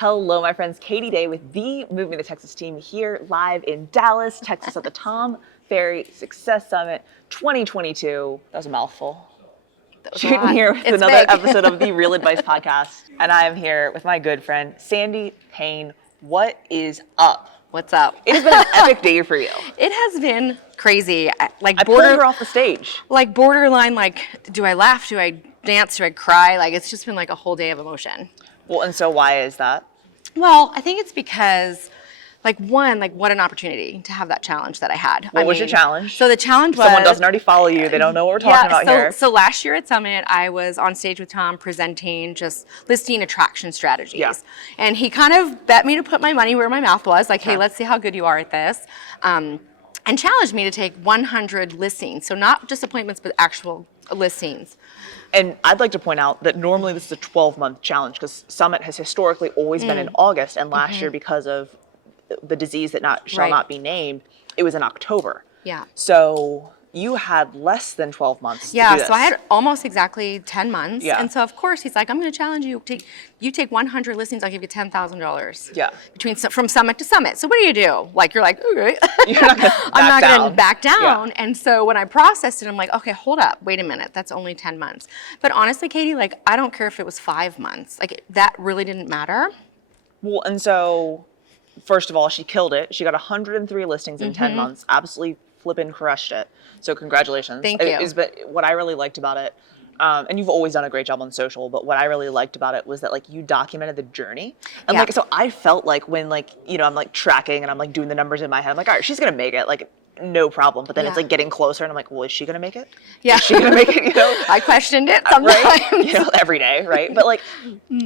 Hello, my friends. Katie Day with the Moving to Texas team here live in Dallas, Texas at the Tom Ferry Success Summit 2022. That was a mouthful. Shooting here with another episode of the Real Advice Podcast. And I am here with my good friend, Sandee Payne. What is up? What's up? It has been an epic day for you. It has been crazy. I pulled her off the stage. Like borderline, like, do I laugh? Do I dance? Do I cry? Like, it's just been like a whole day of emotion. Well, and so why is that? Well, I think it's because, like, one, like, what an opportunity to have that challenge that I had. What was your challenge? So the challenge was... Someone doesn't already follow you. They don't know what we're talking about here. So last year at Summit, I was on stage with Tom presenting just listing attraction strategies. Yeah. And he kind of bet me to put my money where my mouth was, like, hey, let's see how good you are at this. And challenged me to take 100 listings. So not just appointments, but actual listings. And I'd like to point out that normally this is a 12-month challenge because Summit has historically always been in August, and last year, because of the disease that shall not be named, it was in October. Yeah. So you had less than 12 months to do this. So I had almost exactly 10 months. Yeah. And so of course he's like, I'm going to challenge you. You take 100 listings, I'll give you $10,000. Yeah. From summit to summit. So what do you do? Like, you're like, okay. You're not gonna I'm not going to back down. Yeah. And so when I processed it, I'm like, okay, hold up, wait a minute. That's only 10 months. But honestly, Katie, like, I don't care if it was 5 months. Like, that really didn't matter. Well, and so first of all, she killed it. She got 103 listings in 10 months. Absolutely flippin' crushed it. So congratulations. Thank you. But what I really liked about it, and you've always done a great job on social, but what I really liked about it was that, like, you documented the journey. And like, so I felt like when, like, you know, I'm like tracking and I'm like doing the numbers in my head, I'm like, all right, she's going to make it. Like, no problem. But then it's like getting closer and I'm like, well, is she going to make it? Yeah. Is she going to make it? You know? I questioned it sometimes. Right? You know, every day, right? But like,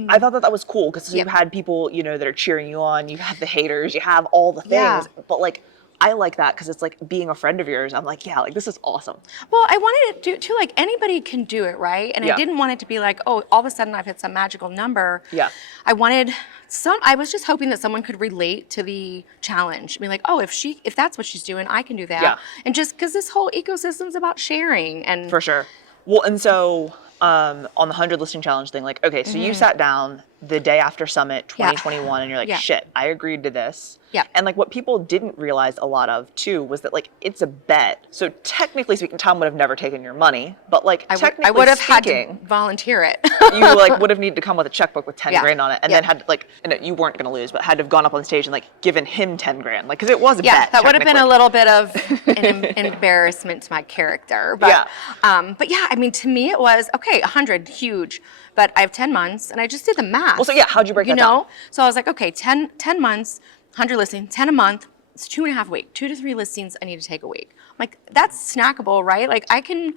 I thought that was cool because you've had people, you know, that are cheering you on. You have the haters. You have all the things. Yeah. But like, I like that because it's like being a friend of yours. I'm like, yeah, like this is awesome. Well, I wanted it to too, like anybody can do it, right? And I didn't want it to be like, oh, all of a sudden I've hit some magical number. Yeah. I was just hoping that someone could relate to the challenge. I mean, like, oh, if that's what she's doing, I can do that. Yeah. And just because this whole ecosystem's about sharing and for sure. Well, and so on the 100 listing challenge thing, like, okay, so you sat down the day after Summit 2021 and you're like, shit, I agreed to this. Yeah. And like what people didn't realize a lot of too was that like it's a bet. So technically speaking, Tom would have never taken your money, but like technically I would have speaking, had to volunteer it. You like would have needed to come with a checkbook with 10 grand on it, and then had to, like, and you weren't going to lose, but had to have gone up on stage and like given him 10 grand, like, because it was a bet. Yeah, that would have been a little bit of an embarrassment to my character. But yeah, I mean, to me it was okay, 100, huge. But I have 10 months, and I just did the math. Well, so yeah, how'd you break that down? So I was like, okay, 10 months, 100 listings, 10 a month, it's 2.5 weeks, 2 to 3 listings I need to take a week. I'm like, that's snackable, right? Like, I can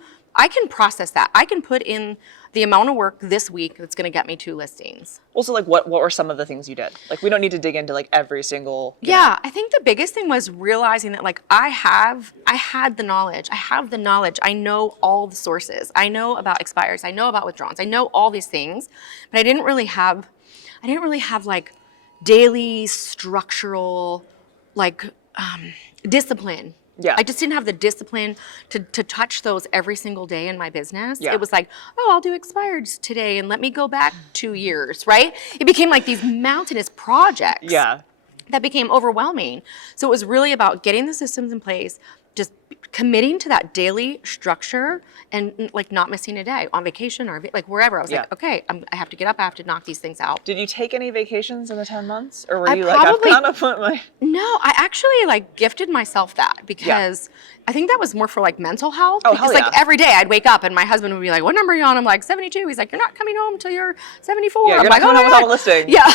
process that. I can put in the amount of work this week that's going to get me 2 listings. Well, so like, what were some of the things you did? Like, we don't need to dig into like every single. Yeah, I think the biggest thing was realizing that, like, I had the knowledge. I have the knowledge. I know all the sources. I know about expires. I know about withdrawals. I know all these things, but I didn't really have like daily structural, like, discipline. Yeah. I just didn't have the discipline to touch those every single day in my business. Yeah. It was like, oh, I'll do expireds today and let me go back 2 years, right? It became like these mountainous projects. Yeah. That became overwhelming. So it was really about getting the systems in place, just committing to that daily structure and like not missing a day on vacation or like wherever. I was like, okay, I have to get up, I have to knock these things out. Did you take any vacations in the 10 months? Or were you like, I've got to put my... No, I actually like gifted myself that because I think that was more for like mental health. Oh, because like every day I'd wake up and my husband would be like, what number are you on? I'm like, 72. He's like, you're not coming home until you're 74. Yeah, I'm you're like, not coming home without a listing. Yeah.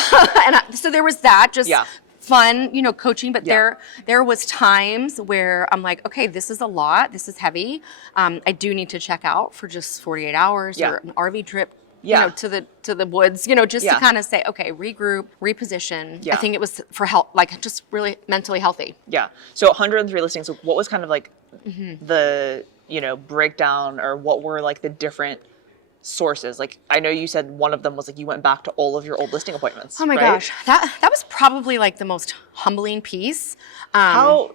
And so there was that, just fun, you know, coaching, but there was times where I'm like, okay, this is a lot, this is heavy. I do need to check out for just 48 hours or an RV trip, you know, to the woods, you know, just to kind of say, okay, regroup, reposition. I think it was for health, like just really mentally healthy. Yeah. So 103 listings. So what was kind of like the, you know, breakdown, or what were like the different sources? Like, I know you said one of them was like you went back to all of your old listing appointments. Oh my gosh, that was probably like the most humbling piece. How?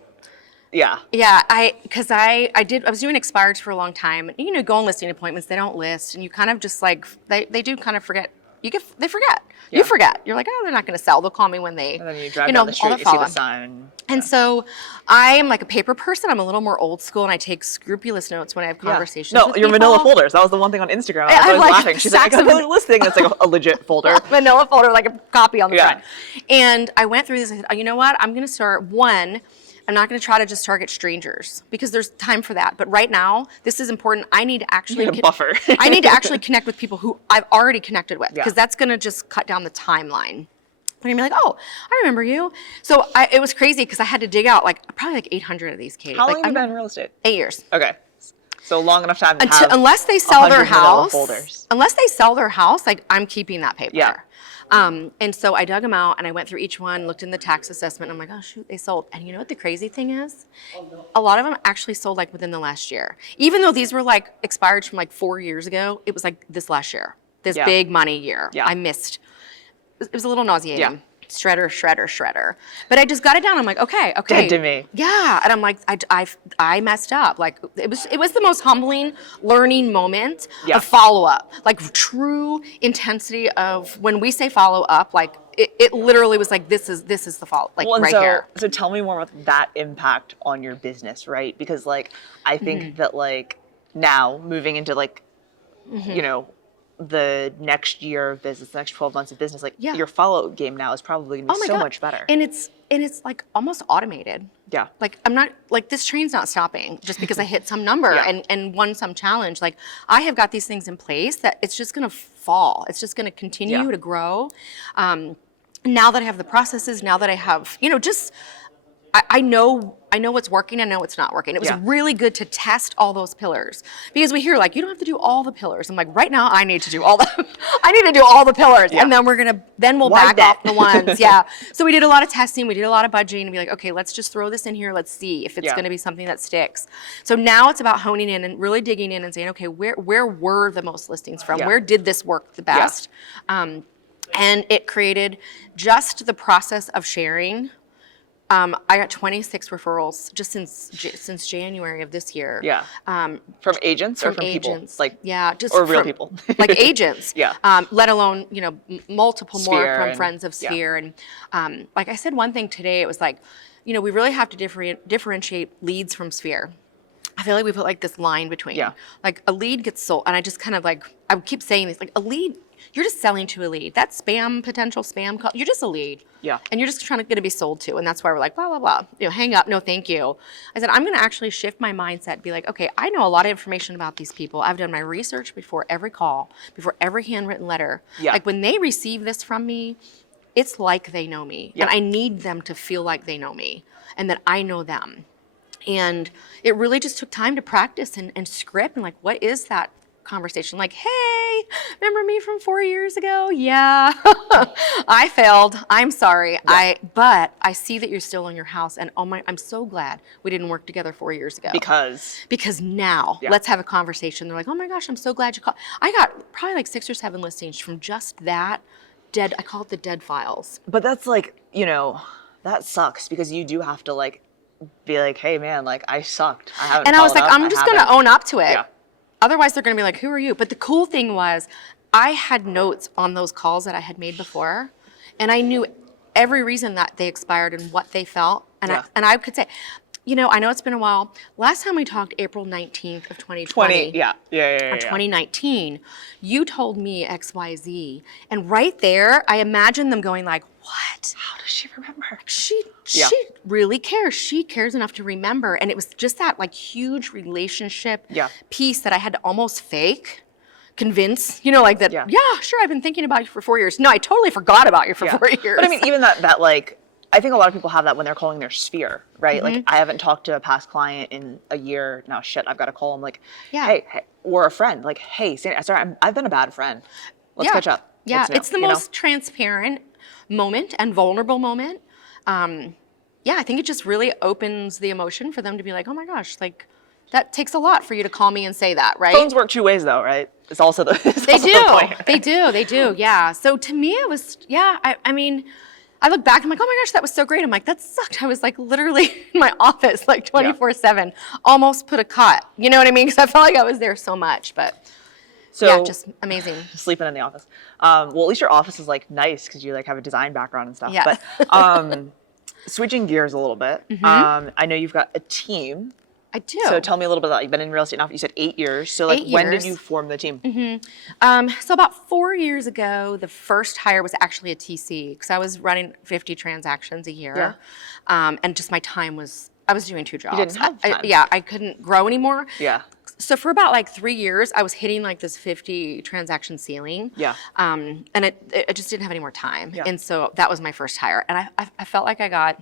Yeah. Yeah, I was doing expireds for a long time. You know, go on listing appointments, they don't list, and you kind of just like they do kind of forget they forget. You forget. You're like, oh, they're not going to sell. They'll call me when they, and then you drive down the street, you see the sign. And so I'm like a paper person. I'm a little more old school, and I take scrupulous notes when I have conversations with your people. manila folders. That was the one thing on Instagram. I was always like laughing. She's like, I got a listing. It's like a legit folder. Manila folder, like a copy on the front. And I went through this and said, oh, you know what? I'm going to start I'm not going to try to just target strangers because there's time for that. But right now, this is important. I need to actually buffer. I need to actually connect with people who I've already connected with because that's going to just cut down the timeline. They're going to be like, oh, I remember you. So it was crazy because I had to dig out probably like 800 of these, Katie. How long have you been in real estate? 8 years. Okay. So long enough time to have unless they sell their house. Folders. Unless they sell their house, like I'm keeping that paper. Yeah. And so I dug them out and I went through each one, looked in the tax assessment. And I'm like, oh shoot, they sold. And you know what the crazy thing is? A lot of them actually sold like within the last year. Even though these were like expired from like 4 years ago, it was like this last year, this big money year. I missed. It was a little nauseating. Yeah. Shredder. But I just got it down. I'm like, okay. Dead to me. Yeah. And I'm like, I messed up. Like it was the most humbling learning moment of follow-up. Like true intensity of when we say follow-up, like it literally was like, this is the follow, like right here. So tell me more about that impact on your business, right? Because like, I think that like now moving into like, you know, the next year of business, the next 12 months of business, like your follow-up game now is probably gonna be so much better. And it's like almost automated. Yeah. Like I'm not like this train's not stopping just because I hit some number and won some challenge. Like I have got these things in place that it's just gonna fall. It's just gonna continue to grow. Now that I have the processes, now that I have, you know, just I know what's working, I know what's not working. It was really good to test all those pillars because we hear like, you don't have to do all the pillars. I'm like, right now I need to do all the pillars and then we'll back off the ones. So we did a lot of testing, we did a lot of budgeting and be like, okay, let's just throw this in here. Let's see if it's going to be something that sticks. So now it's about honing in and really digging in and saying, okay, where were the most listings from? Where did this work the best? And it created just the process of sharing. I got 26 referrals just since January of this year. Yeah. From agents or from agents. People? Like just or real people. Like agents. Let alone, you know, multiple Sphere more from friends of Sphere. And like I said one thing today, it was like, you know, we really have to differentiate leads from Sphere. I feel like we put like this line between. Like a lead gets sold, and I just kind of like, I would keep saying this, like a lead, you're just selling to a lead. That potential spam call, you're just a lead. And you're just trying to get to be sold to. And that's why we're like, blah, blah, blah. You know, hang up, no thank you. I said, I'm gonna actually shift my mindset and be like, okay, I know a lot of information about these people. I've done my research before every call, before every handwritten letter. Like when they receive this from me, it's like they know me. And I need them to feel like they know me and that I know them. And it really just took time to practice and script and like, what is that conversation? Like, hey, remember me from 4 years ago? Yeah, I failed. I'm sorry. But I see that you're still in your house, and I'm so glad we didn't work together 4 years ago. Because now let's have a conversation. They're like, oh my gosh, I'm so glad you called. I got probably like 6 or 7 listings from just that dead. I call it the dead files. But that's like, you know, that sucks because you do have to like be like, hey man, like I sucked. I haven't. And I was like, I'm just gonna own up to it. Yeah. Otherwise, they're going to be like, who are you? But the cool thing was I had notes on those calls that I had made before, and I knew every reason that they expired and what they felt. And I could say, you know, I know it's been a while. Last time we talked, April 19th of 2020. 2019, you told me X, Y, Z. And right there, I imagined them going like, what? How does she remember? She really cares. She cares enough to remember. And it was just that like huge relationship piece that I had to almost fake, convince, you know, like that, sure, I've been thinking about you for 4 years. No, I totally forgot about you for 4 years. But I mean, even that like, I think a lot of people have that when they're calling their Sphere, right? Like I haven't talked to a past client in a year. Now shit, I've got to call them like, hey, or a friend, like, hey, Sandee, sorry, I've been a bad friend. Let's catch up. Yeah, it's the most transparent moment and vulnerable moment. I think it just really opens the emotion for them to be like, oh my gosh, like that takes a lot for you to call me and say that, right? Phones work 2 ways though, right? It's also the They do. Yeah. So to me, it was, I mean, I look back, I'm like, oh my gosh, that was so great. I'm like, that sucked. I was like literally in my office, like 24/7, almost put a cot. You know what I mean? Because I felt like I was there so much, but. So yeah, just amazing. Sleeping in the office. Well, at least your office is like nice because you like have a design background and stuff. Yeah. But switching gears a little bit, I know you've got a team. I do. So tell me a little bit about, you've been in real estate now, you said 8 years. So like when did you form the team? So about 4 years ago, the first hire was actually a TC because I was running 50 transactions a year. And just my time was, I was doing 2 jobs. You didn't have time. I couldn't grow anymore. Yeah. So for about like 3 years, I was hitting like this 50 transaction ceiling. Yeah. And it just didn't have any more time. Yeah. And so that was my first hire. And I felt like I got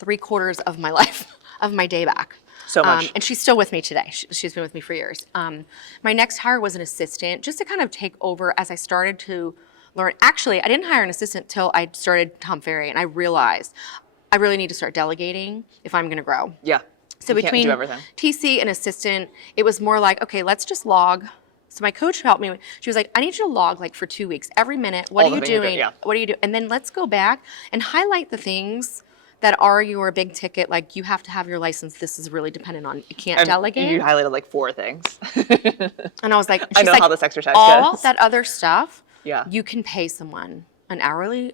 3/4 of my life, of my day back. So much. And she's still with me today. She's been with me for years. My next hire was an assistant, just to kind of take over as I started to learn. Actually, I didn't hire an assistant till I started Tom Ferry, and I realized I really need to start delegating if I'm going to grow. Yeah. So you can't between do everything. TC and assistant, it was more like, okay, let's just log. So my coach helped me. She was like, I need you to log like for 2 weeks, every minute. What All are you the things you're doing? doing, yeah. What are you doing? And then let's go back and highlight the things that are your big ticket, like you have to have your license. This is really dependent on, you can't delegate. You highlighted like 4 things. And I was like, I she's know like, how this exercise all goes. that other stuff, Yeah. you can pay someone an hourly,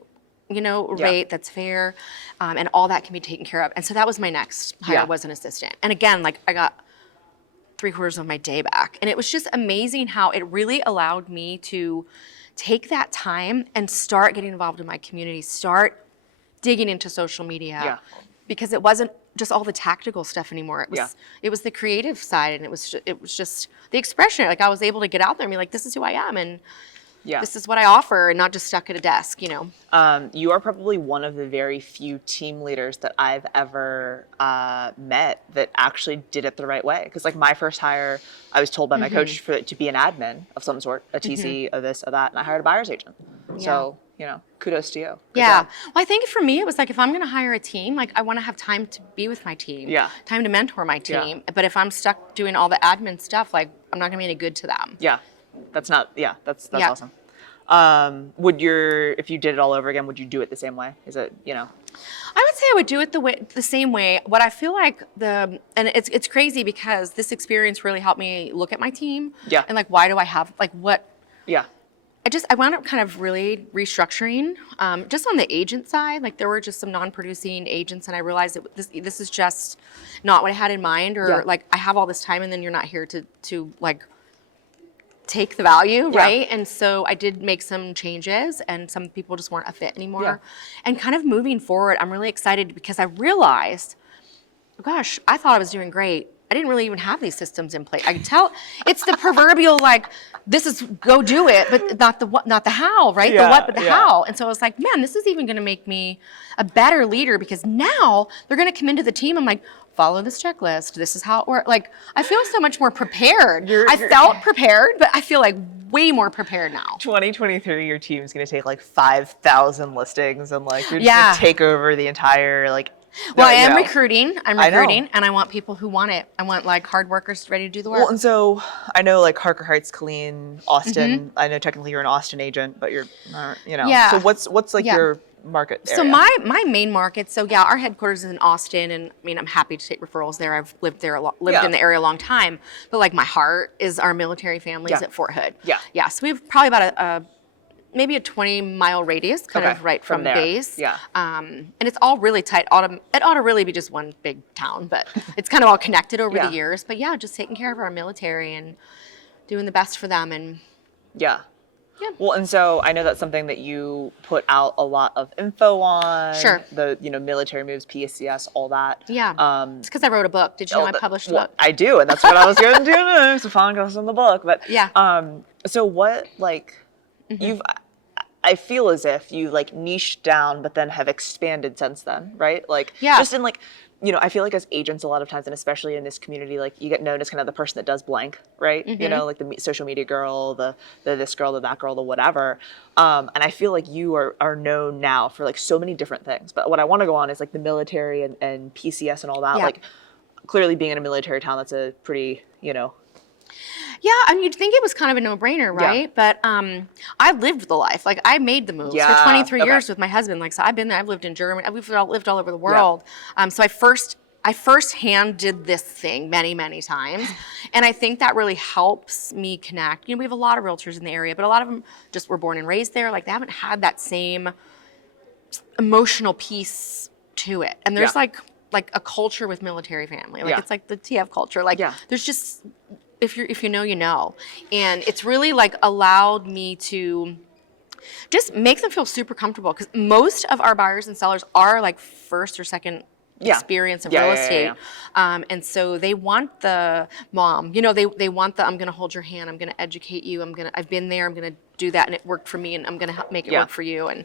Yeah. rate that's fair, and all that can be taken care of. And so that was my next hire, was an assistant. And again, like I got 3/4 of my day back. And it was just amazing how it really allowed me to take that time and start getting involved in my community, start digging into social media. Yeah. Because it wasn't just all the tactical stuff anymore. It was Yeah. it was the creative side, and it was just the expression. Like I was able to get out there and be like, this is who I am, and Yeah. this is what I offer, and not just stuck at a desk, You are probably one of the very few team leaders that I've ever met that actually did it the right way. Because like my first hire, I was told by my coach to be an admin of some sort, a TC, of this, of that, and I hired a buyer's agent. So, kudos to you. Good Yeah. job. Well, I think for me, it was like, if I'm going to hire a team, like I want to have time to be with my team. Yeah. Time to mentor my Yeah. team. But if I'm stuck doing all the admin stuff, like I'm not going to be any good to them. Yeah. That's Yeah. awesome. If you did it all over again, would you do it the same way? Is it, I would say I would do it the same way. What I feel like and it's crazy because this experience really helped me look at my team. Yeah. And like, why do I have, like what, Yeah. I wound up kind of really restructuring, just on the agent side. Like there were just some non-producing agents, and I realized that this is just not what I had in mind, or like I have all this time and then you're not here to like take the value, right? And so I did make some changes, and some people just weren't a fit anymore. Yeah. And kind of moving forward, I'm really excited because I realized, gosh, I thought I was doing great. I didn't really even have these systems in place. I could tell it's the proverbial like, this is go do it, but not the what, not the how, right? Yeah, the what, but the yeah. how. And so I was like, man, this is even going to make me a better leader, because now they're going to come into the team. I'm like, follow this checklist. This is how it works. Like, I feel so much more prepared. I felt prepared, but I feel like way more prepared now. 2023, your team's going to take like 5,000 listings, and like you're just going to take over the entire Well, I am recruiting. I'm I know. recruiting, and I want people who want it. I want like hard workers ready to do the work. Well, and so I know like Harker Heights, Colleen, Austin. I know technically you're an Austin agent, but you're not, Yeah. So what's like your market area? So my main market, our headquarters is in Austin, and I mean, I'm happy to take referrals there. I've lived there lived in the area a long time, but like my heart is our military families at Fort Hood. Yeah. So we have probably about maybe a 20-mile radius, kind of right from there. base. Yeah. And it's all really tight. It ought to really be just one big town, but it's kind of all connected over the years. But yeah, just taking care of our military and doing the best for them. And Yeah. Well, and so I know that's something that you put out a lot of info on. Sure. The military moves, PSCS, all that. Yeah. It's because I wrote a book. Did you know I published a book? I do, and that's what I was going to do. So following us on the book, but So what I feel as if you like niched down, but then have expanded since then, right? Like just in I feel like as agents a lot of times, and especially in this community, like you get known as kind of the person that does blank, right? Like the social media girl, the this girl, the that girl, the whatever. And I feel like you are known now for like so many different things. But what I want to go on is like the military and PCS and all that. Like clearly being in a military town, that's a pretty, Yeah, I mean, you'd think it was kind of a no-brainer, right? But I lived the life. Like, I made the moves for 23 years with my husband. Like, so I've been there. I've lived in Germany. We've lived all over the world. So I first I firsthand did this thing many, many times. And I think that really helps me connect. You know, we have a lot of realtors in the area, but a lot of them just were born and raised there. Like they haven't had that same emotional piece to it. And there's like a culture with military family. Like it's like the TF culture. Like there's just, if you know, you know. And it's really like allowed me to just make them feel super comfortable, because most of our buyers and sellers are like first or second experience of real estate. And so they want the mom, you know, they want the, I'm going to hold your hand. I'm going to educate you. I've been there. I'm going to do that. And it worked for me, and I'm going to make it work for you, and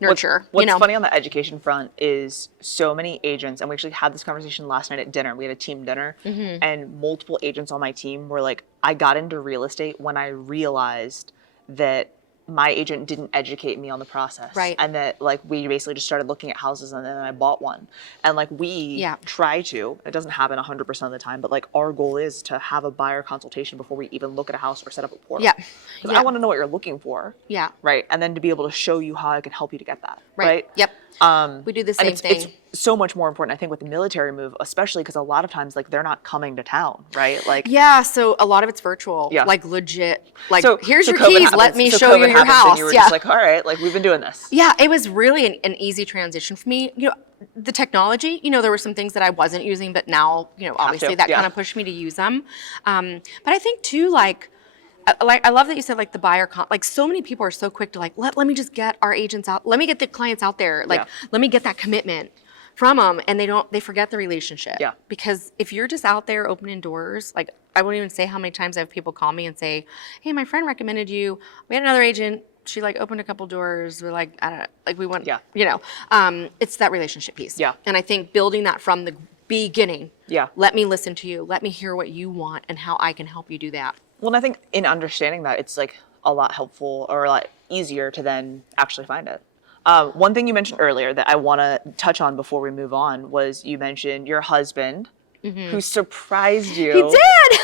nurture. What's funny on the education front is so many agents, and we actually had this conversation last night at dinner. We had a team dinner, and multiple agents on my team were like, I got into real estate when I realized that my agent didn't educate me on the process. Right. And that like we basically just started looking at houses, and then I bought one. And like we try to, it doesn't happen 100% of the time, but like our goal is to have a buyer consultation before we even look at a house or set up a portal. Because I want to know what you're looking for. Right. And then to be able to show you how I can help you to get that. Right. Yep. We do the same thing. It's so much more important, I think, with the military move, especially because a lot of times, like, they're not coming to town, right? Like, so a lot of it's virtual, like legit. Like, so, here's your COVID keys. happens. Let me so show COVID you your house. And you were just like, all right, like we've been doing this. Yeah, it was really an easy transition for me. You know, the technology. You know, there were some things that I wasn't using, but now, you know, obviously that kind of pushed me to use them. But I think too, like I love that you said like the buyer like so many people are so quick to like let me just get our agents out, let me get the clients out there, like let me get that commitment from them, and they forget the relationship. Because if you're just out there opening doors, like I won't even say how many times I have people call me and say, hey, my friend recommended you, we had another agent, she like opened a couple doors, we're like, I don't know, like we want you know, it's that relationship piece. And I think building that from the beginning, let me listen to you, let me hear what you want and how I can help you do that. Well, and I think in understanding that, it's like a lot helpful or a lot easier to then actually find it. One thing you mentioned earlier that I want to touch on before we move on was you mentioned your husband who surprised you. He did!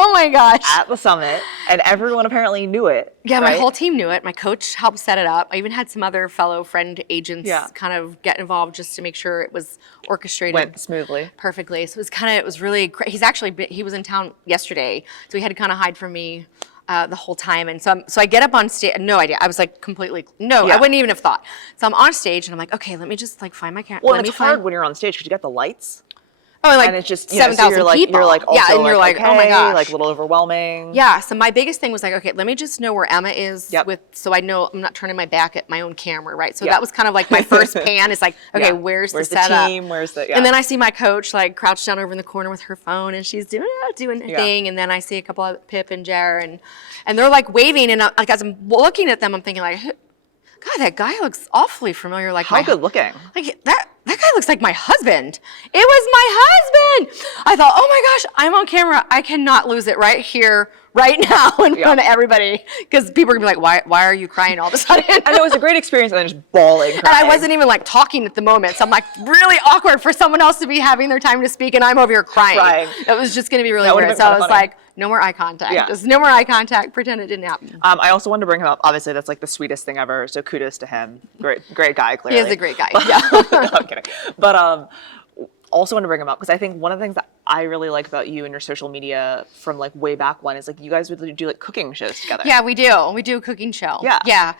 Oh my gosh. At the summit, and everyone apparently knew it. Yeah, my whole team knew it. My coach helped set it up. I even had some other fellow friend agents kind of get involved just to make sure it was orchestrated. Went smoothly. Perfectly. So it was really great. He was in town yesterday, so he had to kind of hide from me the whole time. And so I get up on stage, no idea. I was like completely, I wouldn't even have thought. So I'm on stage and I'm like, okay, let me just like find my camera. Well, it's hard when you're on stage because you got the lights. Oh, like and it's just 7,000 people. You're like also and you're like, okay, oh my gosh, like a little overwhelming. Yeah. So my biggest thing was like, okay, let me just know where Emma is so I know I'm not turning my back at my own camera, right? So that was kind of like my first pan. It's like, okay, where's the setup? Team? Where's the And then I see my coach like crouched down over in the corner with her phone, and she's doing her thing. And then I see a couple of Pip and Jer, and they're like waving, and like as I'm looking at them, I'm thinking like, God, that guy looks awfully familiar. Like how good looking? Like that guy looks like my husband. It was my husband. I thought, oh my gosh, I'm on camera. I cannot lose it right here, right now in front of everybody, because people are gonna be like, why are you crying all of a sudden? And it was a great experience, and then just bawling. Crying. And I wasn't even like talking at the moment, so I'm like really awkward for someone else to be having their time to speak, and I'm over here crying. It was just gonna be really weird. So I was like, no more eye contact. Just no more eye contact. Pretend it didn't happen. I also wanted to bring him up. Obviously, that's like the sweetest thing ever. So kudos to him. Great guy, clearly. He is a great guy. No, I'm kidding. But also want to bring him up because I think one of the things that I really like about you and your social media from like way back when is like you guys would do like cooking shows together. Yeah, we do. We do a cooking show. Yeah.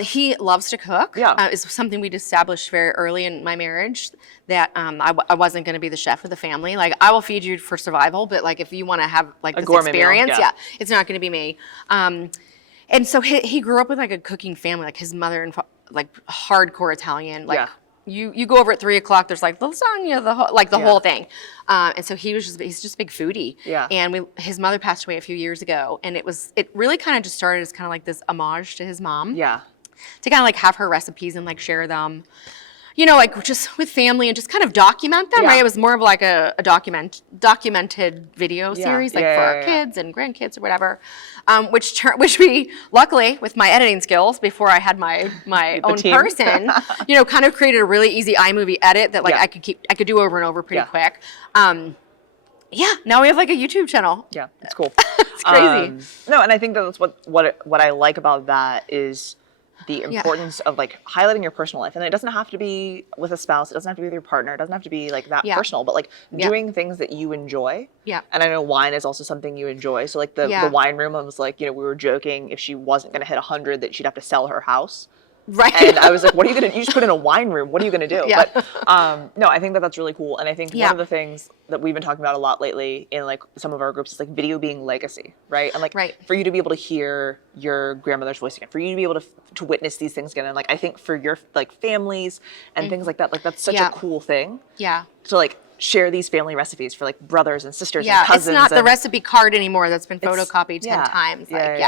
He loves to cook. It's something we'd established very early in my marriage that I wasn't going to be the chef of the family. Like I will feed you for survival, but like if you want to have like this experience, it's not going to be me. And so he grew up with like a cooking family, like his mother and like hardcore Italian, like. You go over at 3 o'clock. There's like lasagna, the whole thing, and so he's just a big foodie. And his mother passed away a few years ago, and it really kind of just started as kind of like this homage to his mom. To kind of like have her recipes and like share them, you know, like just with family and just kind of document them. Right? It was more of like a documented video series, like for our kids and grandkids or whatever. Which we luckily with my editing skills before I had my own person, you know, kind of created a really easy iMovie edit that like I could do over and over pretty quick. Now we have like a YouTube channel. It's cool. It's crazy. No, and I think that's what I like about that is the importance of like highlighting your personal life. And it doesn't have to be with a spouse. It doesn't have to be with your partner. It doesn't have to be like that personal, but like doing things that you enjoy. Yeah. And I know wine is also something you enjoy. So like the wine room, I was like, you know, we were joking if she wasn't going to hit 100 that she'd have to sell her house. Right. And I was like, what are you going to, you just put in a wine room. What are you going to do? Yeah. But no, I think that that's really cool. And I think one of the things that we've been talking about a lot lately in like some of our groups is like video being legacy, right? And like for you to be able to hear your grandmother's voice again, for you to be able to witness these things again. And like, I think for your like families and things like that, like that's such a cool thing. Yeah. So like share these family recipes for like brothers and sisters and cousins. It's not the recipe card anymore that's been photocopied 10 times. But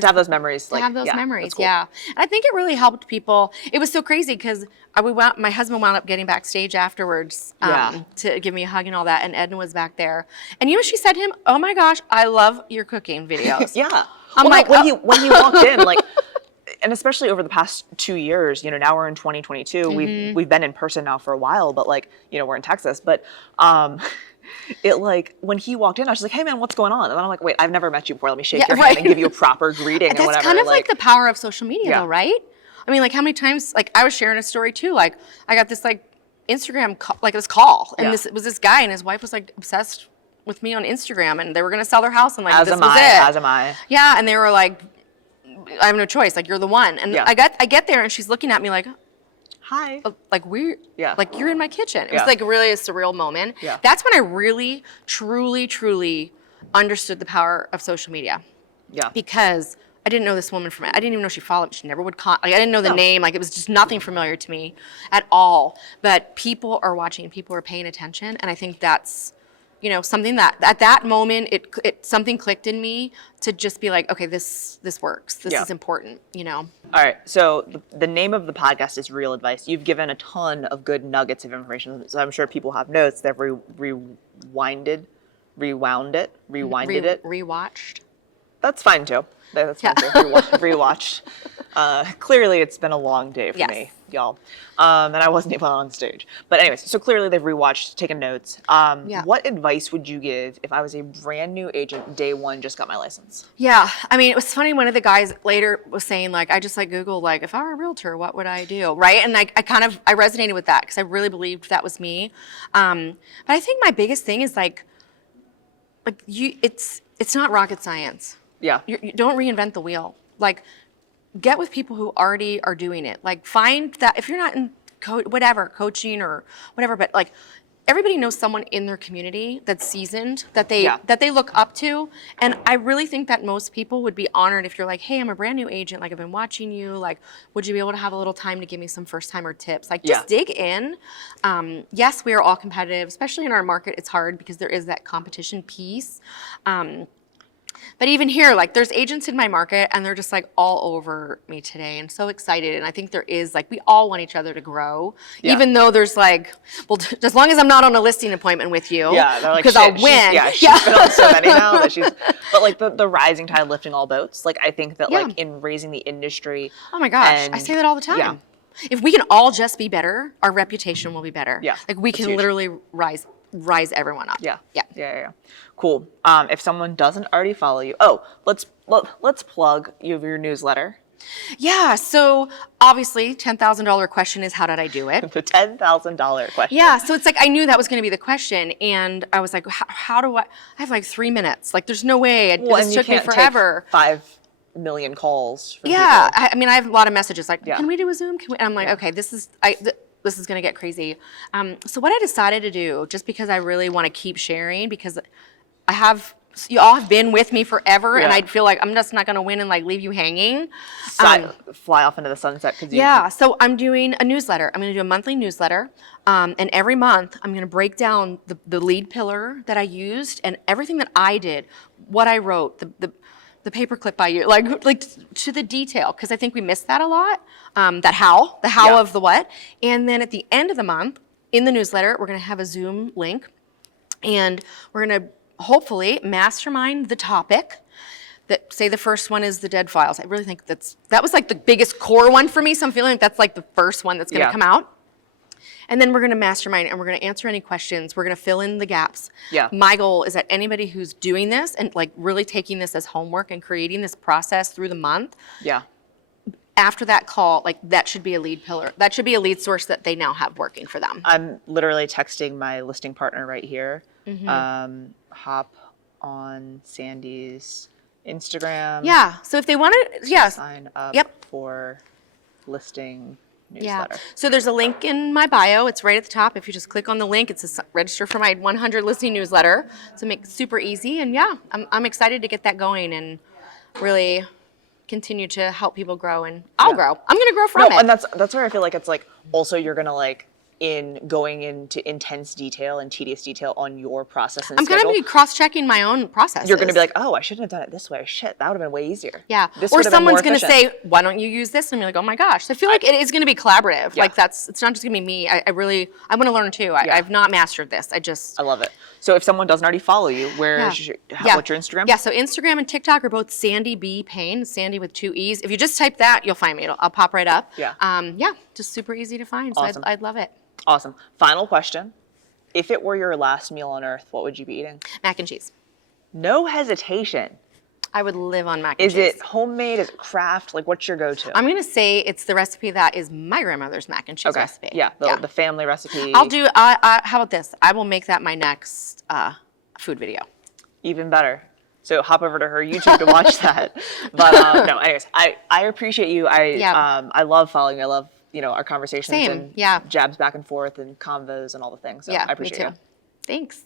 to have those memories. To have those memories, cool. And I think it really helped people. It was so crazy because my husband wound up getting backstage afterwards to give me a hug and all that, and Edna was back there. And you know what she said to him? Oh my gosh, I love your cooking videos. I'm like, when he walked in, like, and especially over the past 2 years, you know, now we're in 2022. We've been in person now for a while, but like, you know, we're in Texas. But it like when he walked in, I was just like, hey man, what's going on? And then I'm like, wait, I've never met you before. Let me shake your hand and give you a proper greeting and whatever. That's kind of like the power of social media though, right? I mean, like how many times, like I was sharing a story too, like I got this like Instagram call, and this was this guy and his wife was like obsessed with me on Instagram, and they were gonna sell their house, and like as am I. Yeah, and they were like, I have no choice. Like, you're the one. And I get there and she's looking at me like, hi. Like like you're in my kitchen. It was like really a surreal moment. That's when I really, truly, truly understood the power of social media. Because I didn't know this woman I didn't even know she followed me. She never would I didn't know the name. Like it was just nothing familiar to me at all. But people are watching, people are paying attention. And I think that's, you know, something that at that moment, something clicked in me to just be like, okay, this works. This is important, you know? All right. So the name of the podcast is Real Advice. You've given a ton of good nuggets of information. So I'm sure people have notes. They've rewound it. Rewatched. That's fine too. That's fine too. Rewatched. Clearly it's been a long day for me, y'all. And I wasn't even on stage. But anyways, so clearly they've rewatched, taken notes. What advice would you give if I was a brand new agent, day one, just got my license? Yeah, I mean, it was funny. One of the guys later was saying like, I just like Googled like, if I were a realtor, what would I do? Right? And like, I resonated with that because I really believed that was me. But I think my biggest thing is like it's not rocket science. You don't reinvent the wheel. Like, get with people who already are doing it. Like, find that if you're not in coaching or whatever, but like everybody knows someone in their community that's seasoned, that they look up to. And I really think that most people would be honored if you're like, hey, I'm a brand new agent. Like, I've been watching you. Like, would you be able to have a little time to give me some first timer tips? Like, just dig in. Yes, we are all competitive, especially in our market. It's hard because there is that competition piece. But even here, like there's agents in my market and they're just like all over me today and so excited. And I think there is like, we all want each other to grow, even though there's like, well, as long as I'm not on a listing appointment with you, because I'll win. She's been on so many now that but like the rising tide lifting all boats. Like I think that like in raising the industry. Oh my gosh, I say that all the time. If we can all just be better, our reputation will be better. Like we can literally rise everyone up. Yeah. Cool. If someone doesn't already follow you, let's plug your newsletter. Yeah. So obviously, $10,000 question is how did I do it? The $10,000 question. Yeah. So it's like I knew that was going to be the question, and I was like, how do I have like 3 minutes? Like, there's no way. This took me forever. 5 million calls. From people. I mean, I have a lot of messages like, can we do a Zoom? And I'm like, okay, this is going to get crazy. So what I decided to do, just because I really want to keep sharing, because you all have been with me forever, and I feel like I'm just not going to win and like leave you hanging. Fly off into the sunset. So I'm doing a newsletter. I'm going to do a monthly newsletter. And every month I'm going to break down the lead pillar that I used and everything that I did, what I wrote, the paperclip I used, like to the detail, because I think we miss that a lot. The how of the what. And then at the end of the month, in the newsletter, we're going to have a Zoom link, and we're going to hopefully mastermind the topic. That say the first one is the dead files. I really think that was like the biggest core one for me. So I'm feeling like that's like the first one that's going to come out. And then we're going to mastermind and we're going to answer any questions. We're going to fill in the gaps. My goal is that anybody who's doing this and like really taking this as homework and creating this process through the month after that call, like that should be a lead pillar. That should be a lead source that they now have working for them. I'm literally texting my listing partner right here. Hop on Sandee's Instagram. Yeah. So if they want to, sign up for listing yeah. newsletter. So there's a link in my bio. It's right at the top. If you just click on the link, it says register for my 100 listing newsletter. So make it super easy. And yeah, I'm excited to get that going and really continue to help people grow, and I'll grow. I'm going to grow from it. And that's where I feel like it's like also you're going to like in going into intense detail and tedious detail on your process and I'm schedule. going to be cross-checking my own processes. You're going to be like, oh, I shouldn't have done it this way. Shit, that would have been way easier. Yeah. This or would have been someone's more going to efficient. say, why don't you use this? And I'm like, oh my gosh. So I feel like it is going to be collaborative. Yeah. Like it's not just going to be me. I want to learn too. I've not mastered this. I love it. So if someone doesn't already follow you, what's your Instagram? Yeah, so Instagram and TikTok are both Sandee B Payne, Sandee with 2 E's. If you just type that, you'll find me. I'll pop right up. Yeah. Just super easy to find. So Awesome. I'd love it. Awesome. Final question. If it were your last meal on earth, what would you be eating? Mac and cheese. No hesitation. I would live on mac and cheese. Is it homemade? Is it craft? Like, what's your go-to? I'm going to say it's the recipe that is my grandmother's mac and cheese recipe. Yeah, the family recipe. I'll do, how about this? I will make that my next food video. Even better. So hop over to her YouTube to watch that. But no, anyways, I appreciate you. I love following you. I love, our conversations and jabs back and forth and convos and all the things. So I appreciate you. Thanks.